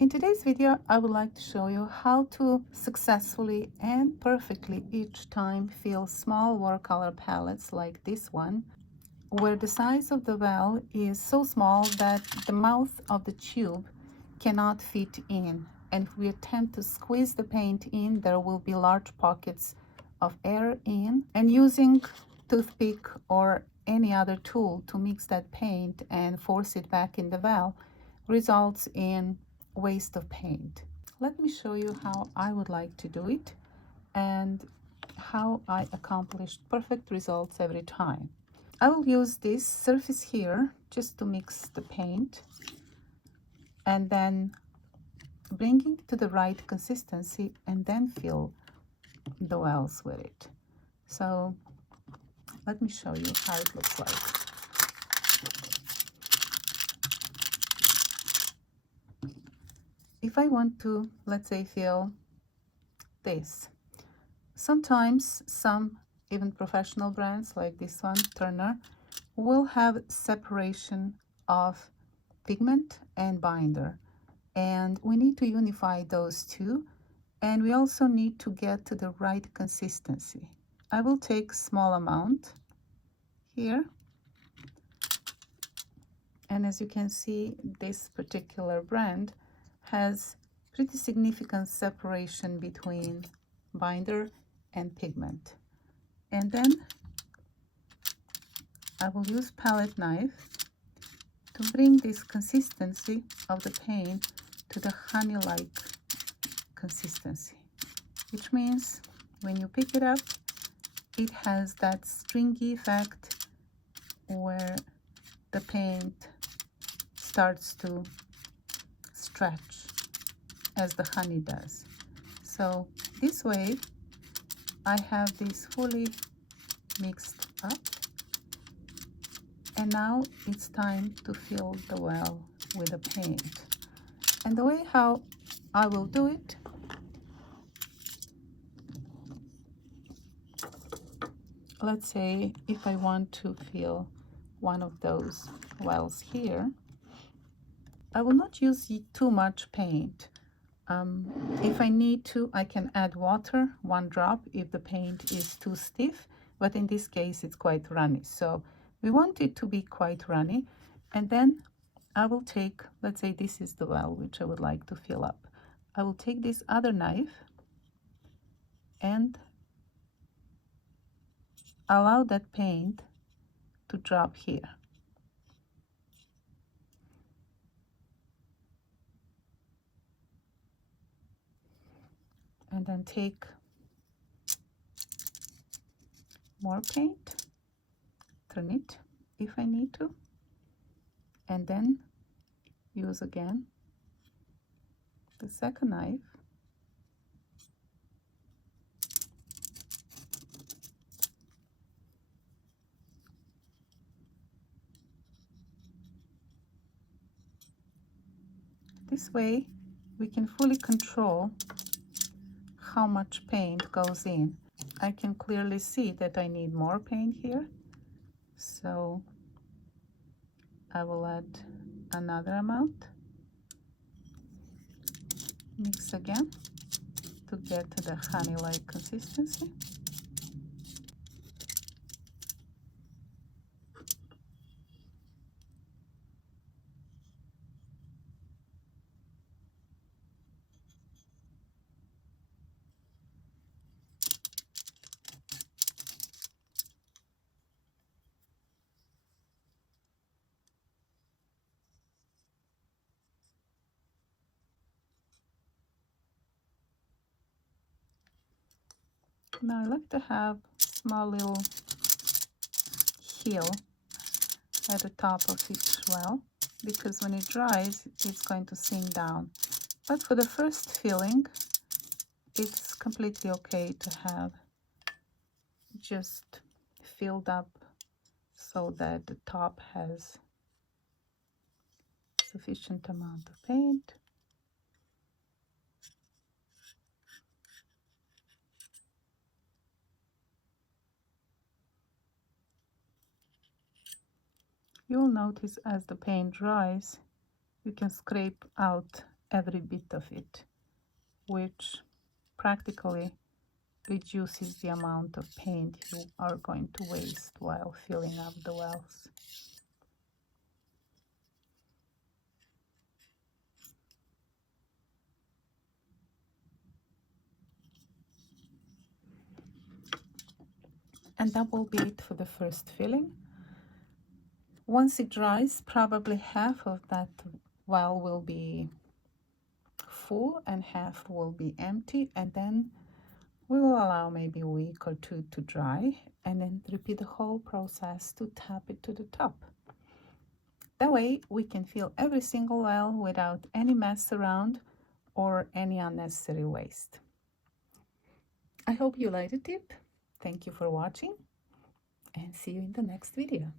In today's video, I would like to show you how to successfully and perfectly each time fill small watercolor palettes like this one, where the size of the well is so small that the mouth of the tube cannot fit in. And if we attempt to squeeze the paint in, there will be large pockets of air in. And using toothpick or any other tool to mix that paint and force it back in the well results in waste of paint. Let me show you how I would like to do it and how I accomplished perfect results every time. I will use this surface here just to mix the paint and then bring it to the right consistency and then fill the wells with it. So let me show you how it looks like. If I want to, let's say, fill this, sometimes some even professional brands like this one, Turner, will have separation of pigment and binder, and we need to unify those two, and we also need to get to the right consistency. I will take small amount here, and as you can see, this particular brand has pretty significant separation between binder and pigment. And then I will use palette knife to bring this consistency of the paint to the honey-like consistency, which means when you pick it up, it has that stringy effect where the paint starts to stretch as the honey does. So this way I have this fully mixed up, and now it's time to fill the well with the paint. And the way how I will do it, let's say if I want to fill one of those wells here, I will not use too much paint. If I need to, I can add water, 1 drop, if the paint is too stiff, but in this case it's quite runny. So we want it to be quite runny. And then I will take, let's say this is the well which I would like to fill up. I will take this other knife and allow that paint to drop here. And then take more paint, turn it if I need to, and then use again the second knife this way. We can fully control how much paint goes in. I can clearly see that I need more paint here, so I will add another amount, mix again to get to the honey-like consistency. Now I like to have small little heel at the top of each well, because when it dries it's going to sink down. But for the first filling, it's completely okay to have just filled up so that the top has sufficient amount of paint. You will notice as the paint dries, you can scrape out every bit of it, which practically reduces the amount of paint you are going to waste while filling up the wells. And that will be it for the first filling. Once it dries, probably half of that well will be full and half will be empty, and then we will allow maybe a week or two to dry, and then repeat the whole process to tap it to the top. That way we can fill every single well without any mess around or any unnecessary waste. I hope you liked the tip. Thank you for watching, and see you in the next video.